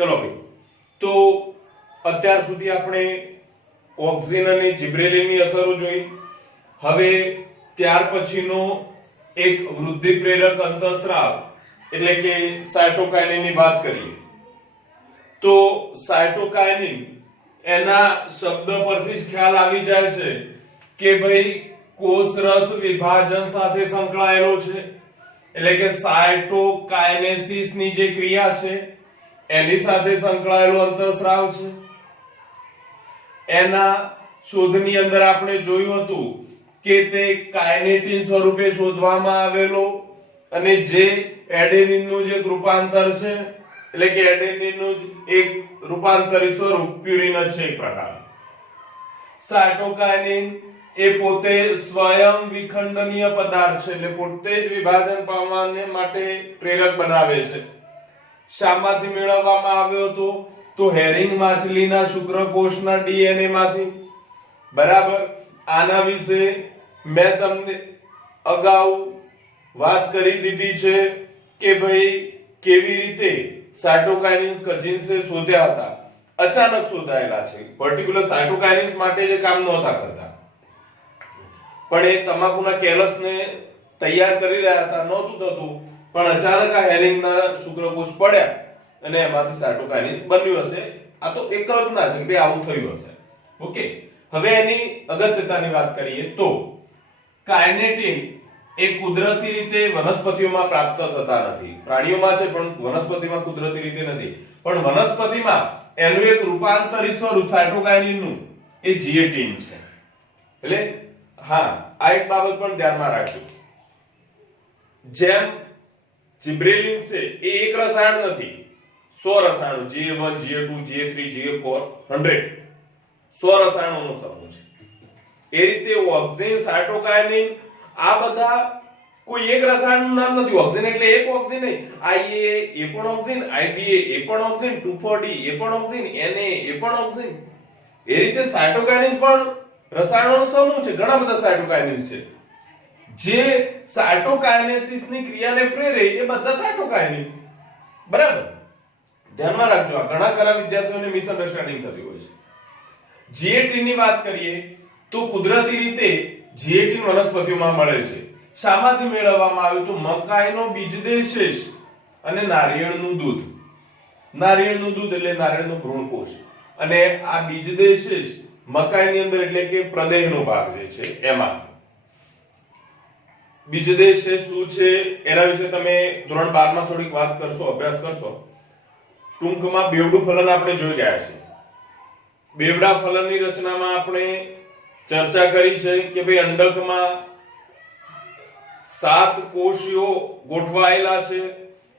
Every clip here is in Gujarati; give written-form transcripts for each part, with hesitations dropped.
ચલો ભાઈ, તો અત્યાર સુધી આપણે ઓક્સિન અને જિબ્રેલિનની અસરો જોઈ. હવે ત્યાર પછીનો એક વૃદ્ધિ પ્રેરક અંતઃસ્રાવ એટલે કે સાયટોકાઇનિનની વાત કરીએ. તો સાયટોકાઇનિન એના શબ્દ પરથી જ ખ્યાલ આવી જાય છે કે ભાઈ કોષ રસ વિભાજન સાથે સંકળાયેલો છે. એટલે કે સાયટોકાઇનેસિસ ની જે ક્રિયા છે એની સાથે સંકળાયેલો અંતઃસ્રાવ છે. એના શોધની અંદર આપણે જોયું હતું કે તે કાઇનેટિન સ્વરૂપે શોધવામાં આવેલો અને જે એડેનિનનું જે રૂપાંતર છે એટલે કે એડેનિનનું એક રૂપાંતરિત સ્વરૂપ પ્યુરિન જ છે એક પ્રકાર. સાયટોકાઇનિન એ પોતે સ્વયં વિખંડનીય પદાર્થ છે એટલે પોતે જ વિભાજન પામવાને માટે પ્રેરક બનાવે છે. શામાંથી મેળવવામાં આવ્યો હતો? તો હેરિંગ માછલીના શુક્રકોષના ડીએનએ માંથી. બરાબર. આના વિશે મેં તમને અગાઉ વાત કરી દીધી છે કે ભાઈ કેવી રીતે સાયટોકાઇનિન્સ કજિન્સે શોધ્યા હતા. અચાનક શોધાયેલા છે. પર્ટિક્યુલર સાયટોકાઇનિન્સ માટે જે કામ નહોતા કરતા, પણ એ તમાકુના કેલસને તૈયાર કરી રહ્યા હતા, નહોતું થતું, પણ અચાનક આ હેરિંગના શુક્રકોષ પડ્યા અને એમાંથી સાયટોકાઇનિન બન્યું હશે. આ તો એક કલ્પના છે કે ભાઈ આવું થયું હશે. ઓકે. હવે એની અગત્યતાની વાત કરીએ તો કાઇનેટિન એ કુદરતી રીતે વનસ્પતિઓમાં પ્રાપ્ત થતા નથી. પ્રાણીઓમાં છે પણ વનસ્પતિમાં કુદરતી રીતે નથી. પણ વનસ્પતિમાં એનું એક રૂપાંતરિત સ્વરૂપ સાયટોકાઇનિનનું એ જીએટીન છે. એટલે હા, આ એક બાબત પણ ધ્યાનમાં રાખજો. જેમ જિબ્રેલિન છે એ એક રસાયણ નથી, 100 રસાયણો Ga1 Ga2 Ga3 Ga4 100 રસાયણોનો સમૂહ છે. એ રીતે ઓક્સિન, સાયટોકાઇનિન આ બધા કોઈ એક રસાયણનું નામ નથી. ઓક્સિન એટલે એક ઓક્સિન નહીં, IA એ પણ ઓક્સિન, IBA એ પણ ઓક્સિન, 2,4-D એ પણ ઓક્સિન, Na એ પણ ઓક્સિન. એ રીતે સાયટોકાઇનિન્સ પણ રસાયણોનો સમૂહ છે. ઘણા બધા સાયટોકાઇનિન્સ છે જે સાયટોકાઇનેસિસની ક્રિયાને પ્રેરે. એ બધા સાયટોકાઇનિન. બરાબર. ધ્યાનમાં રાખજો, આ ઘણા ખરા વિદ્યાર્થીઓને મિસઅન્ડરસ્ટેન્ડિંગ થતી હોય છે. જીએટીન ની વાત કરીએ તો કુદરતી રીતે જીએટીન વનસ્પતિઓમાં મળે છે. શામાંથી મેળવવામાં આવ્યું? તો મકાઈનો બીજદેશેષ અને નારિયેળનું દૂધ. નારિયેળનું દૂધ એટલે નારિયેળનું ભ્રૂણકોષ. અને આ બીજદેશેષ મકાઈની અંદર એટલે કે પ્રદેહનો ભાગ જે છે એમાં. બીજદેશેષ શું છે એના વિશે તમે ધોરણ 12 માં થોડીક વાત કરશો, અભ્યાસ કરશો. ટૂંકમાં બેવડું ફલન આપણે જોઈ ગયા છે. બેવડા ફલનની રચનામાં આપણે ચર્ચા કરી છે કે ભાઈ અંડકમાં 7 કોષીઓ ગોઠવાયેલા છે.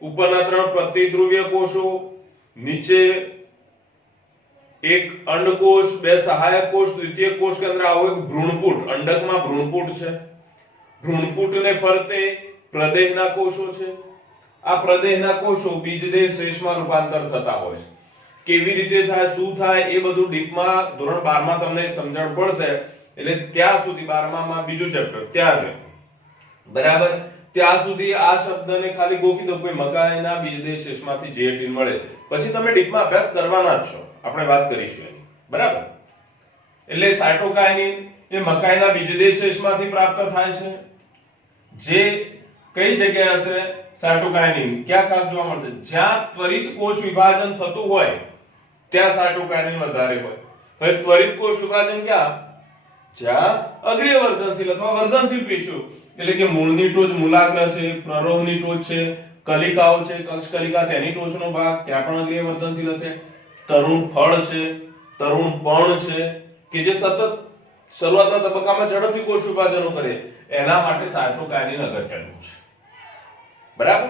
ઉપરના 3 પ્રતિધ્રુવીય કોષો, નીચે એક અંડકોષ, 2 સહાયક કોષ, દ્વિતીય કોષ કે અંદર આવો એક ભ્રૂણપૂટ. અંડકમાં ભ્રૂણપૂટ છે. ભ્રૂણપૂટને ફરતે પ્રદેહના કોષો છે. આ પ્રદેહના કોષો બીજદેશેષમાં રૂપાંતર થતા હોય છે. કેવી રીતે થાય, શું થાય, એ બધું ડીપમાં ધોરણ 12 માં તમને સમજણ પડશે. એટલે ત્યાં સુધી 12મા માં બીજું ચેપ્ટર ત્યાં. બરાબર. ત્યાં સુધી આ શબ્દને ખાલી ગોખી દો કે મકાઈના બીજદેશેષમાંથી જીએટીન મળે. પછી તમે ડીપમાં અભ્યાસ કરવાના જ છો, આપણે વાત કરીશું એની. બરાબર. એટલે સાયટોકાઇનિન એ મકાઈના બીજદેશેષમાંથી પ્રાપ્ત થાય છે. જે કઈ જગ્યાએ હશે? સાયટોકાઇનિન ક્યાં ખાસ જોવા મળશે? જ્યાં ત્વરિત કોષ વિભાજન થતું હોય ત્યાં સાયટોકાઇનિન વધારે હોય. હવે ત્વરિત કોષ વિભાજન ક્યાં? જ્યાં અગ્રીય વર્ધનશીલ અથવા વર્ધનશીલ પેશીઓ એટલે કે મૂળની ટોચ મૂલાગ્ર છે, પ્રરોહની ટોચ છે, કલિકાઓ છે, કક્ષકલિકા તેની ટોચનો ભાગ, ત્યાં પણ અગ્રીય વર્ધનશીલ હશે. તરુણ ફળ છે, તરુણ પર્ણ છે કે જે સતત શરૂઆતના તબક્કામાં ઝડપથી કોષ વિભાજનો કરે, એના માટે સાયટોકાઇનિન અગત્યનું છે. બરાબર.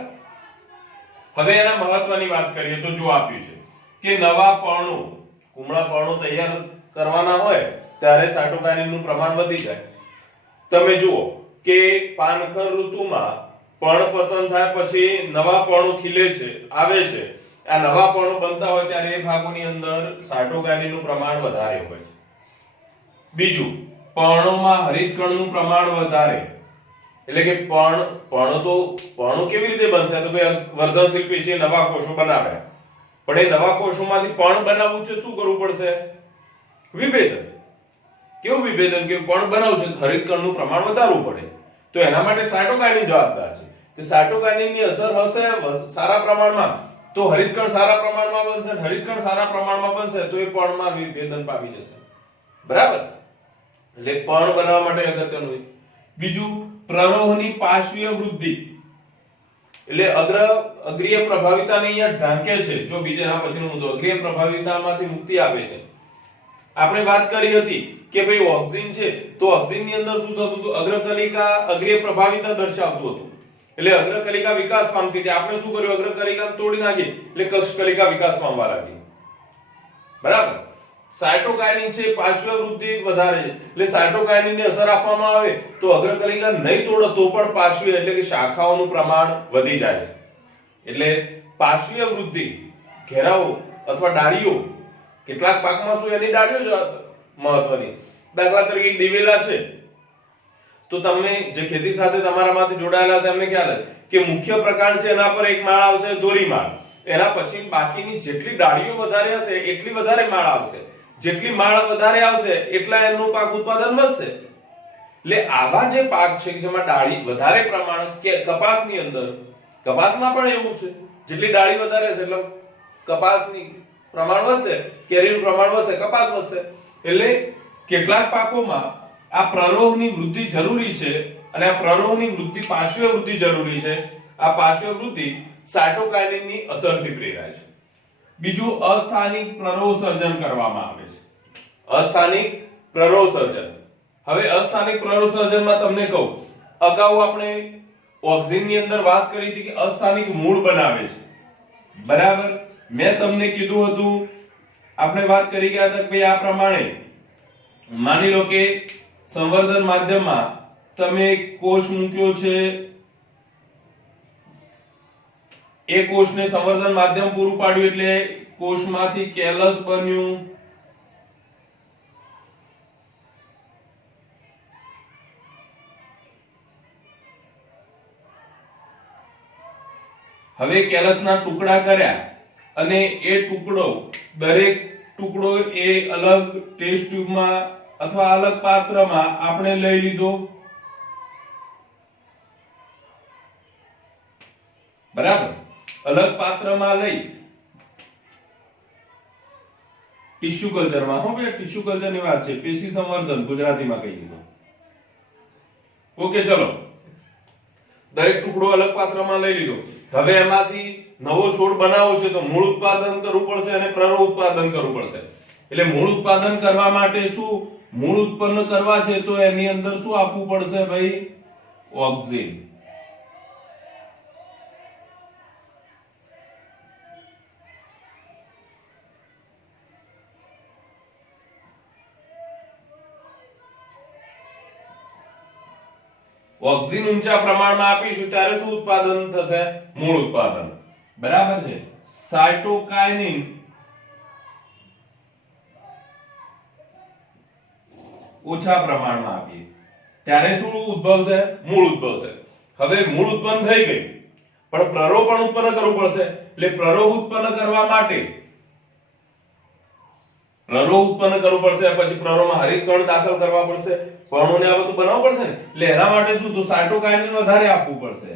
હવે એના મહત્વની વાત કરીએ તો જો આપ્યું છે કે નવા પર્ણો, કુમળા પર્ણો તૈયાર કરવાના હોય ત્યારે સાયટોકાઇનિનનું પ્રમાણ વધી જાય. તમે જુઓ કે પાનખર ઋતુમાં પર્ણપતન થાય પછી નવા પર્ણો ખીલે છે, આવે છે. આ નવા પર્ણો બનતા હોય ત્યારે એ ભાગોની અંદર સાયટોકાઇનિનનું પ્રમાણ વધારે હોય છે. બીજું, પર્ણોમાં હરિતકણનું પ્રમાણ વધારે. એટલે કે પર્ણો કેવી રીતે બનશે? તો ભાઈ વર્ધનશીલ પેશીએ નવા કોષો બનાવ્યા. પણ એ નવા કોષોમાંથી પર્ણ બનાવવું છે, શું કરવું પડશે? વિભેદન. કેવું વિભેદન? કે પર્ણ બનાવવું છે, હરિતકણનું પ્રમાણ વધારવું પડે. તો એના માટે સાયટોકાઇનિન જવાબદાર છે. કે સાયટોકાઇનિનની અસર હશે સારા પ્રમાણમાં તો હરિતકણ સારા પ્રમાણમાં બનશે, હરિતકણ સારા પ્રમાણમાં બનશે તો એ પર્ણમાં વિભેદન પામી જશે. બરાબર? એટલે પર્ણ બનાવવા માટે અગત્યનું. બીજું, પ્રરોહની પાર્શ્વીય વૃદ્ધિ. એટલે અગ્રીય પ્રભાવિતાને અહીંયા ઢાંકે છે. જો બીજાના પછીનો મુદ્દો, અગ્રીય પ્રભાવિતામાંથી મુક્તિ આપે છે. આપણે વાત કરી હતી કે ભાઈ ઓક્સિન છે તો ઓક્સિન ની અંદર શું થતું હતું? અગ્રકલિકા અગ્રીય પ્રભાવિતા દર્શાવતું હતું. એટલે અગ્રકલિકા વિકાસ પામતી હતી. આપણે શું કર્યું? અગ્રકલિકા તોડી નાખી એટલે કક્ષકલિકા વિકાસ પામવા લાગી. બરાબર? સાયટોકાઇનિન છે પાર્શ્વ વૃદ્ધિ વધારે છે. એટલે સાયટોકાઇનિન ની અસર આપવામાં આવે તો અગ્રકલિકા નહીં તોડે તો પણ પાર્શ્વીય એટલે કે શાખાઓનું પ્રમાણ વધી જાય છે. એટલે પાર્શ્વીય વૃદ્ધિ, ઘેરાઓ અથવા ડાળીઓ, કેટલાક પાકમાં શું એની ડાળીઓ જ મહત્વની. દાખલા તરીકે દિવેલા છે તો તમને જે ખેતી સાથે તમારામાંથી જોડાયેલા છે એમને ખ્યાલ છે કે મુખ્ય પ્રકાર છે એના પર એક માળ આવશે ધોરીમાળ. એના પછી બાકીની જેટલી ડાળીઓ વધારે હશે એટલી વધારે માળ આવશે. જેટલી માળ વધારે આવશે એટલા એનું પાક ઉત્પાદન વધશે. એટલે આવા જે પાક છે જેમાં ડાળી વધારે પ્રમાણ, કે કપાસની અંદર, કપાસમાં પણ એવું છે, જેટલી ડાળી વધારે છે એટલે કપાસની પ્રમાણ વધશે, કેરીનું પ્રમાણ વધશે, કપાસ વધશે. એટલે કેટલાક પાકોમાં આ પ્રરોહની વૃદ્ધિ જરૂરી છે અને આ પ્રરોહની વૃદ્ધિ પાર્શ્વીય વૃદ્ધિ જરૂરી છે. આ પાર્શ્વીય વૃદ્ધિ સાયટોકાઇનિનની અસરથી પ્રેરાય છે. બીજું, અસ્થાનિક પ્રરોહ સર્જન કરવામાં આવે છે. અસ્થાનિક પ્રરોહ સર્જન. હવે અસ્થાનિક પ્રરોહ સર્જનમાં તમને કહું, અગાઉ આપણે ઓક્સિનની અંદર વાત કરી હતી કે અસ્થાનિક મૂળ બનાવે છે. બરાબર? મેં તમને કીધું હતું, આપણે વાત કરી ગયા હતા કે ભાઈ આ પ્રમાણે માની લો કે સંવર્ધન માધ્યમમાં તમે કોષ મૂક્યો છે, એ કોષને સંવર્ધન માધ્યમ પૂરું પાડ્યું એટલે કોષમાંથી કેલસ બન્યું. હવે કેલસના ટુકડા કર્યા અને એ ટુકડો, દરેક ટુકડો એ અલગ ટેસ્ટ ટ્યુબમાં અથવા અલગ પાત્રમાં આપણે લઈ લીધો. બરાબર? અલગ પાત્રમાં લઈ ટિશ્યુ કલ્ચરમાં, હો ભાઈ ટિશ્યુ કલ્ચરની વાત છે, પેશી સંવર્ધન ગુજરાતીમાં કહી દીધું. ઓકે, ચલો. દરેક ટુકડો અલગ પાત્રમાં લઈ લીધો. હવે એમાંથી નવો છોડ બનાવવો છે તો મૂળ ઉત્પાદન કરવું પડશે અને પ્રરોહ ઉત્પાદન કરવું પડશે. એટલે મૂળ ઉત્પાદન કરવા માટે શું? મૂળ ઉત્પન્ન કરવા છે તો એની અંદર શું આપવું પડશે ભાઈ? ઓક્સિન. ઓક્સિન ઊંચા પ્રમાણમાં આપીશું ત્યારે શું ઉત્પાદન થશે? મૂળ ઉત્પાદન. બરાબર છે? સાયટોકાઇનિન ઓછા પ્રમાણમાં આપીએ ત્યારે શું ઉદ્ભવશે? મૂળ ઉદ્ભવશે. હવે મૂળ ઉત્પન્ન થઈ ગઈ પણ પ્રરોહ પણ ઉત્પન્ન કરવું પડશે. એટલે પ્રરોહ ઉત્પન્ન કરવા માટે પ્રરોહ ઉત્પન્ન કરવું પડશે, પછી પ્રરોહમાં હરિતકણ દાખલ કરવા પડશે, પર્ણોને આ બધું બનાવવું પડશે ને. એટલે એના માટે શું? તો સાયટોકાઇનિન વધારે આપવું પડશે.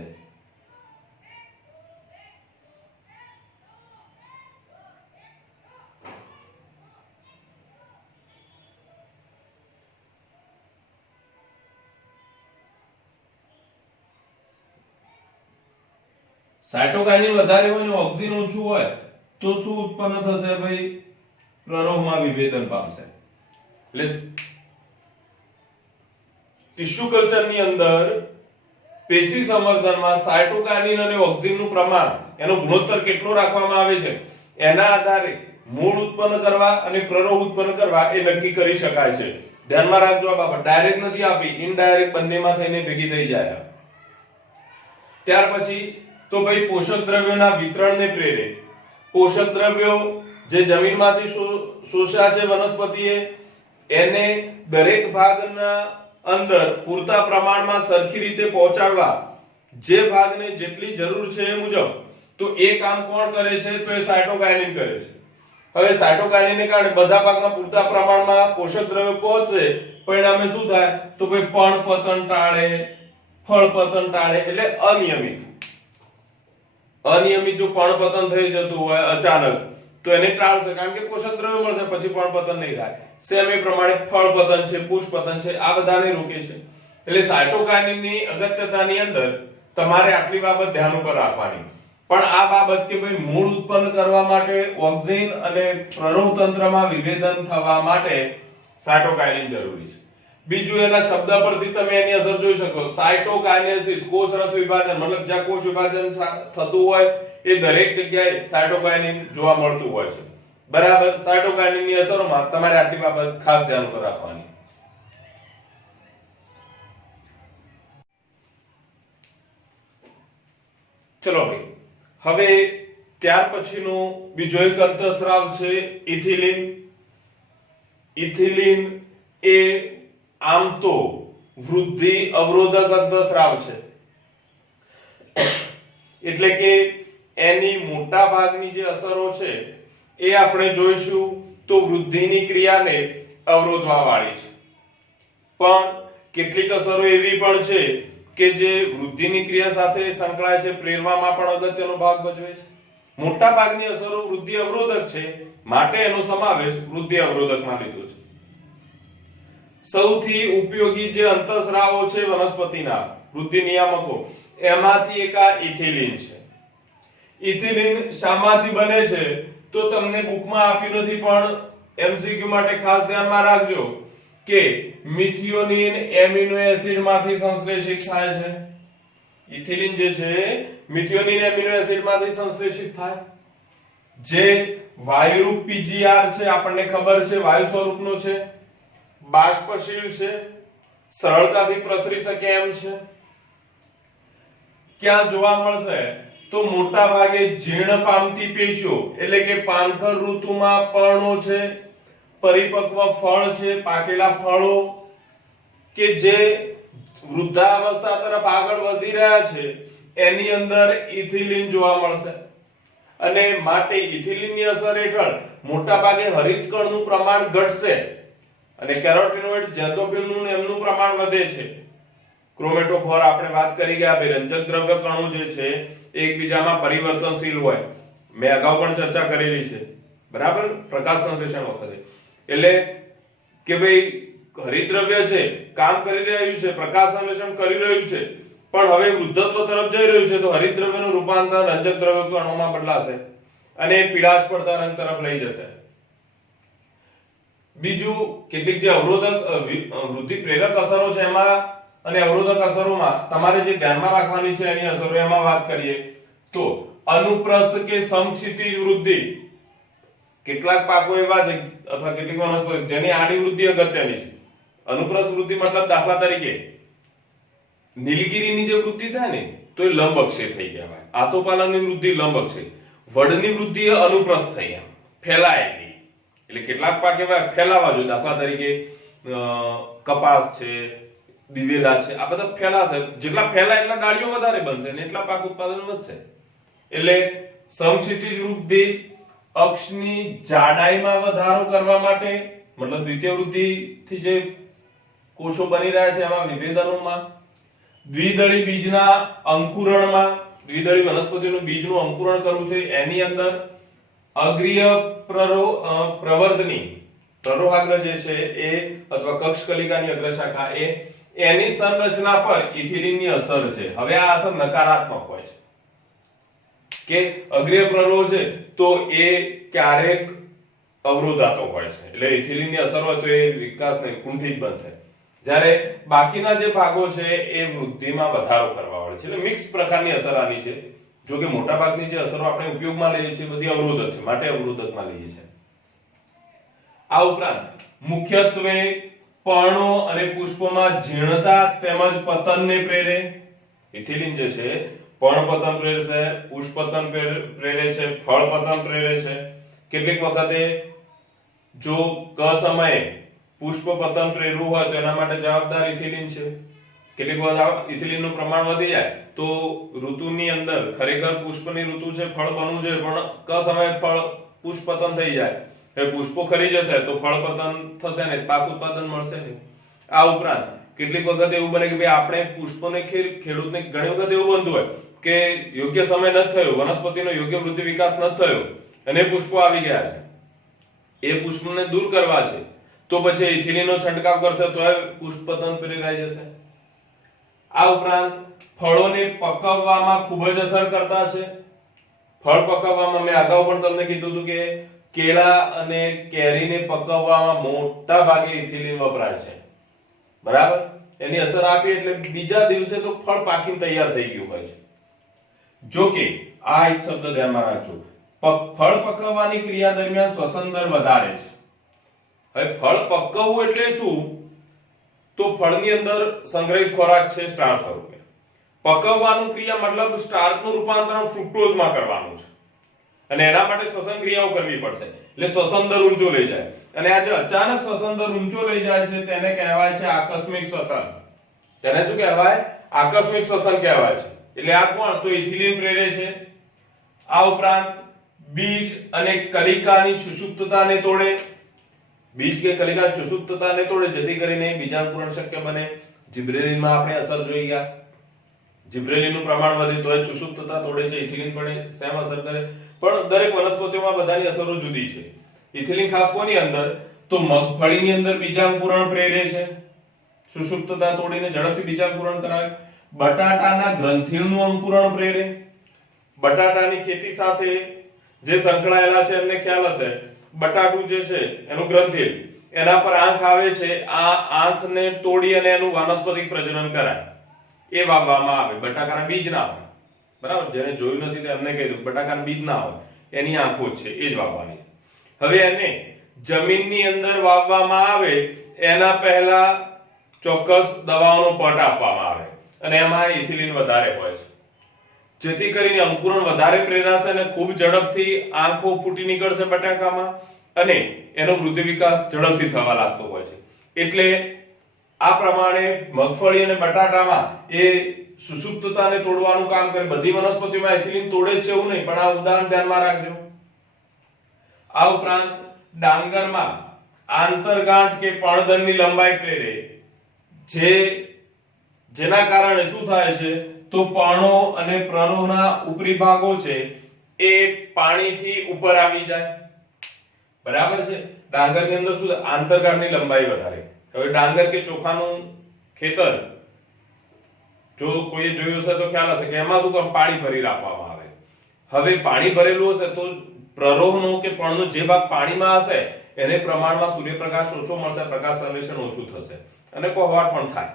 સાયટોકાઇનિન વધારે હોય ને ઓક્સિન ઓછું હોય તો શું ઉત્પન્ન થશે ભાઈ? પ્રરોહમાં વિભેદન પામશે. એટલે ટિશ્યુ કલ્ચરની અંદર પેશી સંવર્ધનમાં સાયટોકાઇનિન અને ઓક્સિનનું પ્રમાણ, એનો ગુણોત્તર કેટલો રાખવામાં આવે છે એના આધારે મૂળ ઉત્પન્ન કરવા અને પ્રરોહ ઉત્પન્ન કરવા એ નક્કી કરી શકાય છે. ધ્યાનમાં રાખજો આ બાબત. ડાયરેક્ટ નથી આપી, ઇનડાયરેક્ટ બંનેમાં થઈને ભેગી થઈ જાય. ત્યાર પછી તો ભાઈ પોષક દ્રવ્યોના વિતરણને પ્રેરે. પોષક દ્રવ્યો જે જમીનમાંથી શોષાય છે વનસ્પતિએ, એને દરેક ભાગના અંદર પૂરતા પ્રમાણમાં સરખી રીતે પહોંચાડવા, જે ભાગને જેટલી જરૂર છે એ મુજબ તો એ કામ કોણ કરે છે? તો એ સાયટોકાઇનિન કરે છે. હવે સાયટોકાઇનિનને કારણે બધા ભાગમાં પૂરતા પ્રમાણમાં પોષક દ્રવ્યો પહોંચે, પરિણામે શું થાય? તો ભાઈ પર્ણપતન ટાળે, ફળપતન ટાળે, એટલે અનિયમિત જો પર્ણપતન થઈ જતું હોય અચાનક તો એને ટાળશે, કારણ કે પોષક દ્રવ્યો મળશે, પછી પર્ણપતન નહીં થાય. સેમ એ પ્રમાણે ફળપતન છે, પુષ્પપતન છે, આ બધાને રોકે છે. એટલે સાયટોકાઇનિનની અગત્યતાની અંદર તમારે આટલી બાબત ધ્યાન ઉપર રાખવાની. પણ આ બાબત કે ભાઈ મૂળ ઉત્પન્ન કરવા માટે ઓક્સિન અને પ્રરોહ તંત્રમાં વિભેદન થવા માટે સાયટોકાઇનિન જરૂરી છે. બીજું એના શબ્દ પરથી તમે એની અસર જોઈ શકો. સાયટોકાઇનેસિસ, કોષ રસ વિભાજન, મતલબ જ્યાં કોષ વિભાજન થતું હોય એ દરેક જગ્યાએ સાયટોકાઇનિન જોવા મળતું હોય છે. બરાબર. સાયટોકાઇનિનની અસરોમાં તમારે આટલી બાબત ખાસ ધ્યાન પર રાખવાની. ચલો ભાઈ, હવે ત્યાર પછીનો બીજો એક અંતઃસ્રાવ છે ઇથિલિન. ઇથિલિન એ આમ તો વૃદ્ધિ અવરોધક અંતઃસ્રાવ છે, એટલે કે એની મોટા ભાગની જે અસરો છે એ આપણે જોઈશું તો વૃદ્ધિની ક્રિયાને અવરોધવા વાળી છે. પણ કેટલીક અસરો એવી પણ છે કે જે વૃદ્ધિની ક્રિયા સાથે સંકળાય છે, પ્રેરવામાં પણ અગત્યનો ભાગ ભજવે છે. મોટા ભાગની અસરો વૃદ્ધિ અવરોધક છે, માટે એનો સમાવેશ વૃદ્ધિ અવરોધકમાં લીધો છે. સૌથી ઉપયોગી જે અંતઃસ્રાવો છે વનસ્પતિના વૃદ્ધિ નિયામકો, એમાંથી એક આ ઇથિલિન છે. ઇથિલિન શામાંથી બને છે તો તમને બુકમાં આપ્યું નથી, પણ એમસીક્યુ માટે ખાસ ધ્યાનમાં રાખજો કે મિથિયોનિન એમિનો એસિડ માંથી સંશ્લેષિત થાય છે. ઇથિલિન જે છે મિથિયોનિન એમિનો એસિડ માંથી સંશ્લેષિત થાય. જે વાયુરૂપ પીજીઆર છે, આપણને ખબર છે વાયુ સ્વરૂપનો છે, બાષ્પશીલ છે, સરળતાથી પ્રસરી શકે એમ છે. ક્યાં જોવા મળશે? તો મોટા ભાગે જીર્ણ પામતી પેશીઓ, એટલે કે પાનખર ઋતુમાં પર્ણો છે, પરિપક્વ ફળ છે, પાકેલા ફળો કે જે વૃદ્ધાવસ્થા તરફ આગળ વધી રહ્યા છે એની અંદર ઇથિલિન જોવા મળશે. અને માટે ઇથિલિનની અસર હેઠળ મોટા ભાગે હરિતકણનું પ્રમાણ ઘટશે અને કેરોટીનોઇડ્સ, ઝેથોફિલનું એમનું પ્રમાણ વધે છે. ક્રોમેટોફોર આપણે વાત કરી ગયા, બે રંજક દ્રવ્ય કણો જે છે એકબીજામાં પરિવર્તનશીલ હોય. મેં અગાઉ પણ ચર્ચા કરેલી છે, બરાબર, પ્રકાશ સંશ્લેષણ વખતે. એટલે કે ભાઈ હરિતદ્રવ્ય છે, કામ કરી રહ્યું છે, પ્રકાશ સંશ્લેષણ કરી રહ્યું છે, પણ હવે વૃદ્ધત્વ તરફ જઈ રહ્યું છે, તો હરિતદ્રવ્યનું રૂપાંતર રંજક દ્રવ્ય કણોમાં બદલાશે અને પીળાશ પડતા રંગ તરફ લઈ જશે. બીજું કેટલીક જે અવરોધક વૃદ્ધિ પ્રેરક અસરો છે એમાં અને અવરોધક અસરોમાં તમારે જે ધ્યાનમાં રાખવાની છે એની અસરો એમાં વાત કરીએ તો અનુપ્રસ્થ કે સમક્ષિતિજ વૃદ્ધિ. કેટલાક પાકો એવા છે અથવા કેટલીક વનસ્પતિ જેની આડી વૃદ્ધિ અગત્યની છે. અનુપ્રસ્થ વૃદ્ધિ મતલબ દાખલા તરીકે નીલગીરીની જે વૃદ્ધિ થાય ને તો એ લંબ અક્ષે થઈ કહેવાય. આસોપાલવની વૃદ્ધિ લંબ અક્ષે, વડની વૃદ્ધિ એ અનુપ્રસ્થ થઈ, એમ ફેલાયેલી. એટલે કેટલાક પાક એવા ફેલાવા જોઈએ, દાખલા તરીકે કપાસ છે, દિવેલા છે, આ બધા ફેલાશે. જેટલા ફેલાય એટલા ડાળીઓ વધારે બનશે અને એટલા પાક ઉત્પાદન વધશે. એટલે સમક્ષિતિજ વૃદ્ધિ અક્ષની જાડાઈમાં વધારો કરવા માટે, મતલબ દ્વિતીય વૃદ્ધિથી જે કોષો બની રહ્યા છે એમાં વિભેદનોમાં, દ્વિદળી બીજના અંકુરણમાં, દ્વિદળી વનસ્પતિનું બીજનું અંકુરણ કરવું છે એની અંદર, અગ્રીય પ્રવર્ધની પ્રરોહાગ્ર જે છે એ અથવા કક્ષકલિકાની અગ્રશાખા એની સંરચના પર ઇથિલિનની અસર છે. હવે આ અસર નકારાત્મક હોય છે કે અગ્રીય પ્રરોહ છે તો એ ક્યારેક અવરોધાતો હોય છે, એટલે ઇથિલિનની અસર હોય તો એ વિકાસ નહીં, કુંઠિત બનશે. જ્યારે બાકીના જે ભાગો છે એ વૃદ્ધિમાં વધારો કરવા વાળા છે. એટલે મિક્સ પ્રકારની અસર આની છે. જો કે મોટા ભાગની જે અસરો આપણે ઉપયોગમાં લઈએ છીએ બધી અવરોધક છે, માટે અવરોધકમાં લઈએ છીએ. આ ઉપરાંત મુખ્યત્વે પર્ણો અને પુષ્પોમાં જીર્ણતા તેમજ પતનને પ્રેરે. ઇથિલિન જે છે પર્ણપતન પ્રેરશે, પુષ્પપતન પ્રેરે છે, ફળપતન પ્રેરે છે. કેટલીક વખતે જો ક સમયે પુષ્પપતન પ્રેરવું હોય તો એના માટે જવાબદાર ઇથિલિન છે. કેટલીક વખત ઇથિલિનનું પ્રમાણ વધી જાય તો ઋતુની અંદર ખરેખર પુષ્પની ઋતુ છે, ફળ બનવું જોઈએ, પણ ક સમયે ફળ પુષ્પ પતન થઈ જાય, હવે પુષ્પો ખરી જશે તો ફળ પતન થશે ને, પાક ઉત્પાદન મળશે નહીં. આ ઉપરાંત કેટલીક વખત એવું બને કે ભાઈ આપણે પુષ્પોને ખેડૂતને ઘણી વખત એવું બનતું હોય કે યોગ્ય સમય ન થયો, વનસ્પતિનો યોગ્ય વૃદ્ધિ વિકાસ ન થયો અને પુષ્પો આવી ગયા છે, એ પુષ્પને દૂર કરવા છે તો પછી ઇથિલિનનો છંટકાવ કરશે તો પુષ્પ પતન પ્રેરાઈ જશે. આ ઉપરાંત ફળોને પકવવામાં ખૂબ જ અસર કરતા છે. ફળ પકવવામાં મેં અગાઉ પણ તમને કીધું હતું કે કેળા અને કેરીને પકવવામાં મોટા ભાગે ઇથિલિન વપરાય છે, બરાબર. એની અસર આપી એટલે બીજા દિવસે તો ફળ પાકીને તૈયાર થઈ ગયું હોય છે. જો કે આ એક શબ્દ ધ્યાનમાં રાખજો, ફળ પકવવાની ક્રિયા દરમિયાન શ્વસન દર વધારે છે. હવે ફળ પકવવું એટલે શું? તો ફળની અંદર સંગ્રહિત ખોરાક છે સ્ટાર્ચ સ્વરૂપે. પકવવાનું ક્રિયા મતલબ સ્ટાર્ચનું રૂપાંતરણ ફ્રુક્ટોઝમાં કરવાનું છે અને એના માટે શ્વસન ક્રિયાઓ કરવી પડશે એટલે શ્વસન દર ઊંચો લઈ જાય. અને આ જે અચાનક શ્વસન દર ઊંચો લઈ જાય છે તેને કહેવાય છે આકસ્મિક શ્વસન. તેને શું કહેવાય? આકસ્મિક શ્વસન કહેવાય છે. એટલે આ કોણ? તો ઇથિલિન પ્રેરે છે. આ ઉપરાંત બીજ અને કલિકાની સુષુપ્તતાને તોડે, બીજ કે કલિકા સુષુપ્તતાને તોડે જેથી કરીને બીજાંકુરણ શક્ય બને. જિબ્રેલિનમાં આપણે અસર જોઈ ગયા, જિબ્રેલિનનું પ્રમાણ વધે તો એ સુષુપ્તતા તોડે છે, ઇથિલિન પણ સેમ અસર કરે. પણ દરેક વનસ્પતિઓમાં બધાની અસરો જુદી છે. ઇથિલિન ખાસ કોની અંદર? તો મગફળીની અંદર બીજાંકુરણ પ્રેરે છે, સુષુપ્તતા તોડીને ઝડપથી બીજાંકુરણ કરાવે. બટાટાના ગ્રંથિનું અંકુરણ પ્રેરે. બટાટાની ખેતી સાથે જે સંકળાયેલા છે એમને ખ્યાલ હશે, બટાટું જે છે એનું ગ્રંથિલ, એના પર આંખ આવે છે, આ આંખને તોડી અને એનું વાનસ્પતિક પ્રજનન કરાય, એ વાવવામાં આવે. બટાકાના બીજ ના હોય, બરાબર. જેને જોયું નથી તો એમને કહી દઉં, બટાકાના બીજ ના હોય, એની આંખો જ છે, એ જ વાવવાની છે. હવે એને જમીનની અંદર વાવવામાં આવે એના પહેલા ચોક્કસ દવાઓનો પટ આપવામાં આવે અને એમાં ઇથિલિન વધારે હોય છે, જેથી કરીને અંકુરણ વધારે પ્રેરાશે અને ખૂબ ઝડપથી આંખો ફૂટી નીકળશે બટાકામાં અને એનો વૃદ્ધિ વિકાસ ઝડપથી થવા લાગતો હોય છે. એટલે આ પ્રમાણે મગફળી અને બટાટામાં એ સુષુપ્તતાને તોડવાનું કામ કરે. બધી વનસ્પતિઓમાં ઇથિલિન તોડે જ છે એવું નહીં, પણ આ ઉદાહરણ ધ્યાનમાં રાખજો. આ ઉપરાંત ડાંગરમાં આંતરગાંઠ કે પણદનની લંબાઈ પ્રેરે, જેના કારણે શું થાય છે? તો પર્ણો અને પ્રરોહના ઉપરી ભાગો છે એ પાણીથી ઉપર આવી જાય, બરાબર છે. ડાંગરની અંદર શું? આંતરગાંઠની લંબાઈ વધારે. હવે ડાંગર કે ચોખાનું ખેતર જો કોઈ જોયું હશે તો ખ્યાલ હશે કે એમાં શું કામ? પાણી ભરી રાખવામાં આવે. હવે પાણી ભરેલું હશે તો પ્રરોહનો કે પર્ણનો જે ભાગ પાણીમાં હશે એને પ્રમાણમાં સૂર્યપ્રકાશ ઓછો મળશે, પ્રકાશ સંશ્લેષણ ઓછું થશે અને કોહવાટ પણ થાય.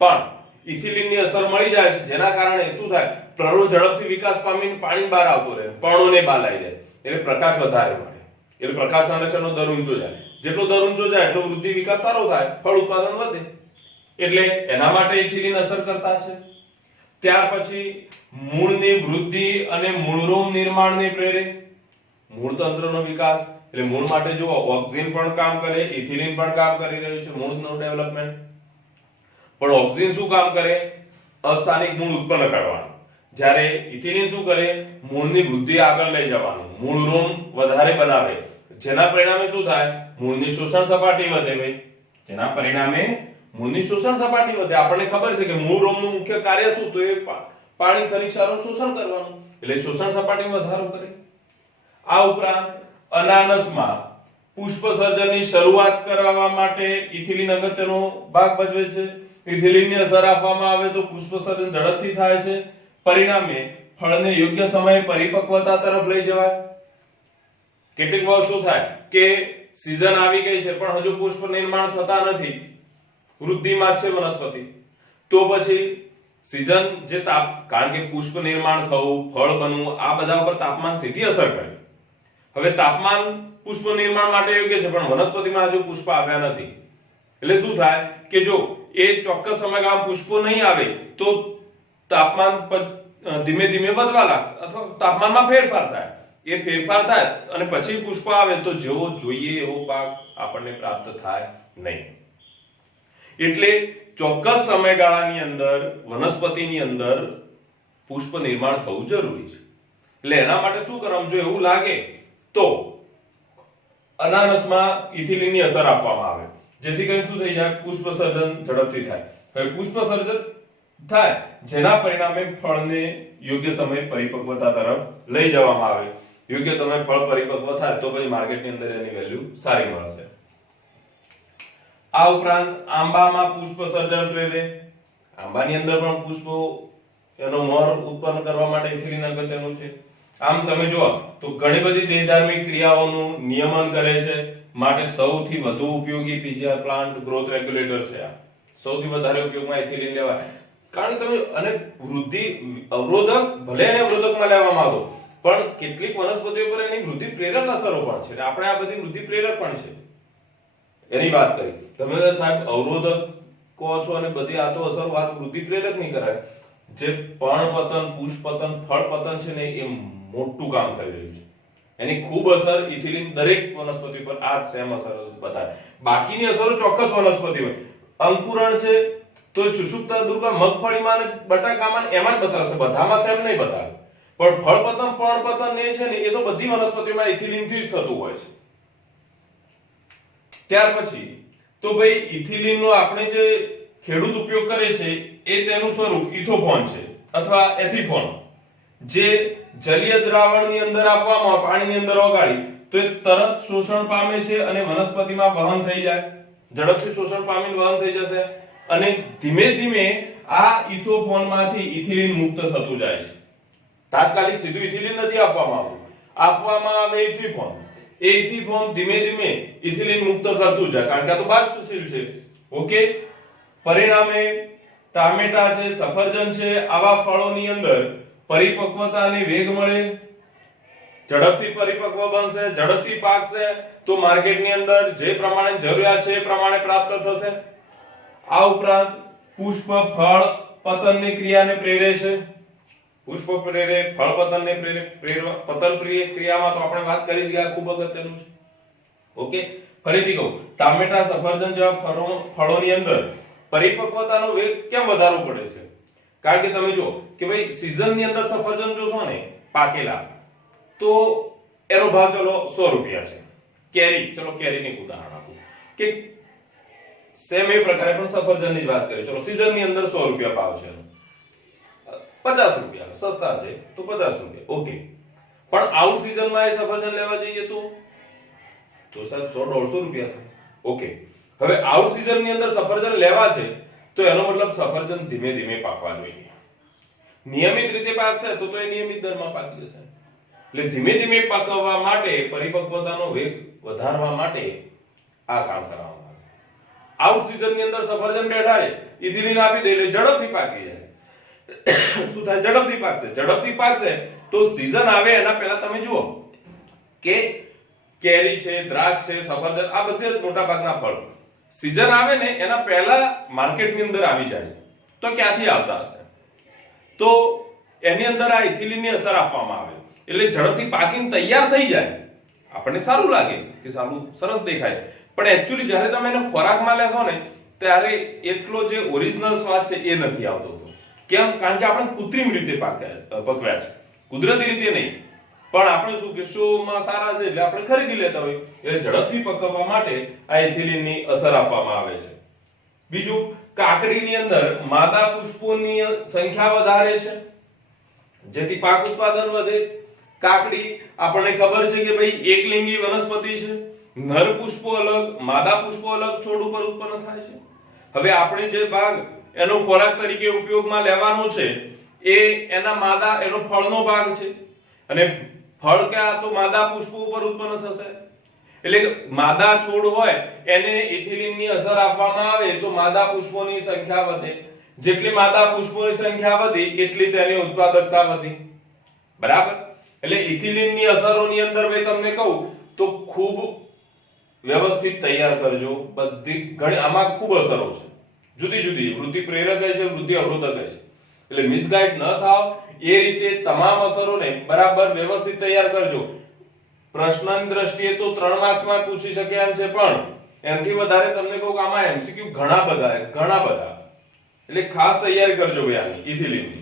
પણ ઇથિલિનની અસર મળી જાય છે જેના કારણે શું થાય? પ્રરોહ ઝડપથી વિકાસ પામીને પાણી બહાર આવતો રહે, પર્ણોને બહાર લાવી દે એટલે પ્રકાશ વધારે મળે, એટલે પ્રકાશ સંશ્લેષણનો દર ઊંચો જાય. જેટલો દર ઊંચો જાય એટલો વૃદ્ધિ વિકાસ સારો થાય, ફળ ઉત્પાદન વધે. એટલે એના માટે ઇથિલિન અસર કરતા છે. ત્યાર પછી મૂળની વૃદ્ધિ અને મૂળરોમ નિર્માણને પ્રેરે. મૂળતંત્રનો વિકાસ એટલે મૂળ માટે જો ઓક્સિન પણ કામ કરે, ઇથિલિન પણ કામ કરી રહ્યું છે મૂળનું ડેવલપમેન્ટ. પણ ઓક્સિન શું કામ કરે? અસ્થાનિક મૂળ ઉત્પન્ન કરવાનું, જ્યારે ઇથિલિન શું કરે? મૂળની વૃદ્ધિ આગળ લઈ જવાનું, મૂળરોમ વધારે બનાવે, જેના પરિણામે શું થાય? મૂળની શોષણ સપાટી વધે. ભાઈ જેના પરિણામે મૂળની શોષણ સપાટી વધે. આપણને ખબર છે કે મૂળ રોમનું મુખ્ય કાર્ય શું? તો એ પાણી ખનિજ ક્ષારનું શોષણ કરવાનું, એટલે શોષણ સપાટીમાં વધારો કરે. આ ઉપરાંત અનાનસમાં પુષ્પ સર્જનની શરૂઆત કરવા માટે ઇથિલિન અગત્યનો ભાગ ભજવે છે. ઇથિલિનની અસર આપવામાં આવે તો પુષ્પ સર્જન ઝડપથી થાય છે, પરિણામે ફળને યોગ્ય સમયે પરિપક્વતા તરફ લઈ જવાય. કેટલીક વાર શું થાય કે સીઝન આવી ગઈ છે પણ હજુ પુષ્પ નિર્માણ થતા નથી, વૃદ્ધિમાં છે વનસ્પતિ, તો પછી સીઝન જે કારણ કે પુષ્પ નિર્માણ થવું, ફળ બનવું, આ બધા ઉપર તાપમાન સીધી અસર કરે. હવે તાપમાન પુષ્પ નિર્માણ માટે યોગ્ય છે પણ વનસ્પતિમાં હજુ પુષ્પ આવ્યા નથી, એટલે શું થાય કે જો એ ચોક્કસ સમયગાળામાં પુષ્પો નહીં આવે તો તાપમાન ધીમે ધીમે વધવા લાગશે અથવા તાપમાનમાં ફેરફાર થાય. એ ફેરફાર થાય અને પછી પુષ્પ આવે તો જેવો જોઈએ એવો પાક આપણને પ્રાપ્ત થાય નહીં. એટલે ચોક્કસ સમયગાળાની અંદર વનસ્પતિની અંદર પુષ્પ નિર્માણ થવું જરૂરી છે. એટલે એના માટે શું કરવાનું, જો એવું લાગે તો અનાનસમાં ઇથિલિનની અસર આપવામાં આવે, જેથી કરીને શું થઈ જાય, પુષ્પ સર્જન ઝડપથી થાય. હવે પુષ્પ સર્જન થાય જેના પરિણામે ફળને યોગ્ય સમય પરિપક્વતા તરફ લઈ જવામાં આવે. યોગ્ય સમય ફળ પરિપક્વ થાય તો પછી માર્કેટની અંદર એની વેલ્યુ સારી મળશે. આ ઉપરાંત આંબામાં પુષ્પ સર્જન પ્રેરે. આંબાની અંદર પણ પુષ્પો એનો મોર ઉત્પન્ન કરવા માટે ઇથિલિન અગત્યનું છે. આમ તમે જુઓ તો ઘણી બધી દેહધાર્મિક ક્રિયાઓનું નિયમન કરે છે, માટે સૌથી વધુ ઉપયોગી પીજીઆર પ્લાન્ટ ગ્રોથ રેગ્યુલેટર છે. આ સૌથી વધારે ઉપયોગમાં ઇથિલિન લેવાય, કારણ કે તમે અને વૃદ્ધિ અવરોધક, ભલે એને અવરોધકમાં લેવામાં આવતો, પણ કેટલીક વનસ્પતિઓ પર એની વૃદ્ધિ પ્રેરક અસરો પણ છે. આપણે આ બધી વૃદ્ધિ પ્રેરક પણ છે એની વાત કરી. તમે સાહેબ અવરોધક કહો છો અને બધી આ તો અસર વાત વૃદ્ધિ પ્રેરક નહીં કરાય. જે પર્ણપતન, પુષ્પપતન, ફળપતન છે ને એ મોટું કામ કરી રહ્યું છે. એની ખૂબ અસર ઇથિલિન દરેક વનસ્પતિ પર આ સેમ અસર બતાવે. બાકીની અસરો ચોક્કસ વનસ્પતિ હોય. અંકુરણ છે તો સુષુપ્તા દુર્ગા મગફળીમાં અને બટાકામાં એમાં જ બતાવશે, બધામાં સેમ નહીં બતાવે. પણ ફળપતન, પર્ણપતન એ છે ને એ તો બધી વનસ્પતિઓમાં ઇથિલિન થી જ થતું હોય છે. ત્યાર પછી તો ભાઈ ઇથિલિન નો આપણે જે ખેડૂત ઉપયોગ કરે છે એ તેનું સ્વરૂપ ઇથોફોન છે અથવા એથિફોન, જે જલીય દ્રાવણની અંદર આપવામાં આવે, પાણીની અંદર ઓગાળી તો એ તરત શોષણ પામે છે અને વનસ્પતિમાં વહન થઈ જાય, ઝડપથી શોષણ પામીને વહન થઈ જશે અને ધીમે ધીમે આ ઇથોફોનમાંથી ઇથિલિન મુક્ત થતું જાય છે. તાત્કાલિક સીધું ઇથિલિન નથી આપવામાં આવે ઇથિફોન. એ ઇથિફોન ધીમે ધીમે ઇથિલિન મુક્ત કરતું જાય, કારણ કે આ તો બાષ્પશીલ છે. ઓકે, પરિણામે ટામેટા છે, સફરજન છે, આવા ફળોની અંદર પરિપક્વતાને વેગ મળે, ઝડપથી પરિપક્વ બનશે, ઝડપથી પાકશે તો માર્કેટની અંદર જે પ્રમાણે જરૂરિયાત છે એ પ્રમાણે પ્રાપ્ત થશે. આ ઉપરાંત પુષ્પ ફળ પતનની ક્રિયાને પ્રેરે છે. પુષ્પ પ્રેરે, ફળ પતનને પ્રેરે. પતન ક્રિયામાં તો આપણે વાત કરી છે, આ ખૂબ અગત્યનું છે. ઓકે, ફરીથી કહું, ટામેટા, સફરજન જેવા ફળોની અંદર પરિપક્વતાનો વેગ કેમ વધારવો પડે છે? કારણ કે તમે જો કે ભાઈ સીઝનની અંદર સફરજન જોશો ને પાકેલા તો એનો ભાવ ચલો 100 રૂપિયા છે. કેરી, ચલો કેરીની ઉદાહરણ આપું કે સેમ એ પ્રકારે પણ સફરજનની જ વાત કરીએ, ચલો સીઝનની અંદર 100 રૂપિયા ભાવ છે, 50 રૂપિયા સસ્તા છે તો 50 રૂપિયા. ઓકે, પણ આઉટ સીઝનમાં એ સફરજન લેવા જઈએ તો સાહેબ 100-150 રૂપિયા થાય. ઓકે, હવે આઉટ સીઝનની અંદર સફરજન લેવા છે તો એનો મતલબ સફરજન ધીમે ધીમે પાકવા જોઈએ. નિયમિત રીતે પાકશે તો એ નિયમિત દરમાં પાકી જશે. એટલે ધીમે ધીમે પાકવા માટે, પરિપક્વતાનો વેગ વધારવા માટે આ કામ કરવામાં આવે. આઉટ સીઝનની અંદર સફરજન બેઠા છે, ઇથિલિન આપી દે એટલે ઝડપથી પાકી જાય. શું થાય? ઝડપથી પાકશે તો સીઝન આવે એના પહેલા તમે જુઓ કે કેરી છે, દ્રાક્ષ છે, સફરજન, આ બધે મોટા ભાગના ફળ સીઝન આવે ને એના પહેલા માર્કેટની અંદર આવી જાય છે. તો ક્યાંથી આવતા હશે? તો એની અંદર આ ઇથિલિનની અસર આપવામાં આવે એટલે ઝડપથી પાકીને તૈયાર થઈ જાય. આપણને સારું લાગે કે સારું સરસ દેખાય, પણ એક્ચ્યુઅલી જ્યારે તમે એને ખોરાકમાં લેશો ને ત્યારે એટલો જે ઓરિજિનલ સ્વાદ છે એ નથી આવતો. કેમ? કારણ કે આપણે કૃત્રિમ રીતે પકવ્યા છે, કુદરતી રીતે નહીં. પણ આપણે શું કે શોમાં સારા છે એટલે આપણે ખરીદી લેતા હોય, એટલે ઝડપથી પકવવા માટે આ ઇથિલિનની અસર આપવામાં આવે છે. બીજું, કાકડીની અંદર માદા પુષ્પોની સંખ્યા વધારે છે જેથી પાક ઉત્પાદન વધે. કાકડી આપણને ખબર છે કે ભાઈ એકલિંગી વનસ્પતિ છે, નર પુષ્પો અલગ, માદા પુષ્પો અલગ છોડ ઉપર ઉત્પન્ન થાય છે. હવે આપણે જે ભાગ એનો ખોરાક તરીકે ઉપયોગમાં લેવાનો છે એ એના માદા, એનો ફળનો ભાગ છે અને ફળ ક્યાં? તો માદા પુષ્પો ઉપર ઉત્પન્ન થશે. એટલે માદા છોડ હોય એને ઇથિલિનની અસર આપવામાં આવે તો માદા પુષ્પોની સંખ્યા વધે. જેટલી માદા પુષ્પોની સંખ્યા વધી એટલી તેની ઉત્પાદકતા વધી. બરાબર? એટલે ઇથિલિનની અસરોની અંદર મેં તમને કહું તો ખૂબ વ્યવસ્થિત તૈયાર કરજો. બધી ઘણી આમાં ખૂબ અસરો છે, જુદી જુદી. વૃદ્ધિ પ્રેરક છે, વૃદ્ધિ અવરોધક છે. એટલે મિસગાઈડ ન થાવ એ રીતે તમામ અસરોને બરાબર વ્યવસ્થિત તૈયાર કરજો. પ્રશ્નની દ્રષ્ટિએ તો 3 માર્ક્સમાં પૂછી શકે એમ છે, પણ એનાથી વધારે તમને કહું કે આમાં એમસીક્યુ ઘણા બધા એટલે ખાસ તૈયારી કરજો ભાઈ આની ઇથિલિનની.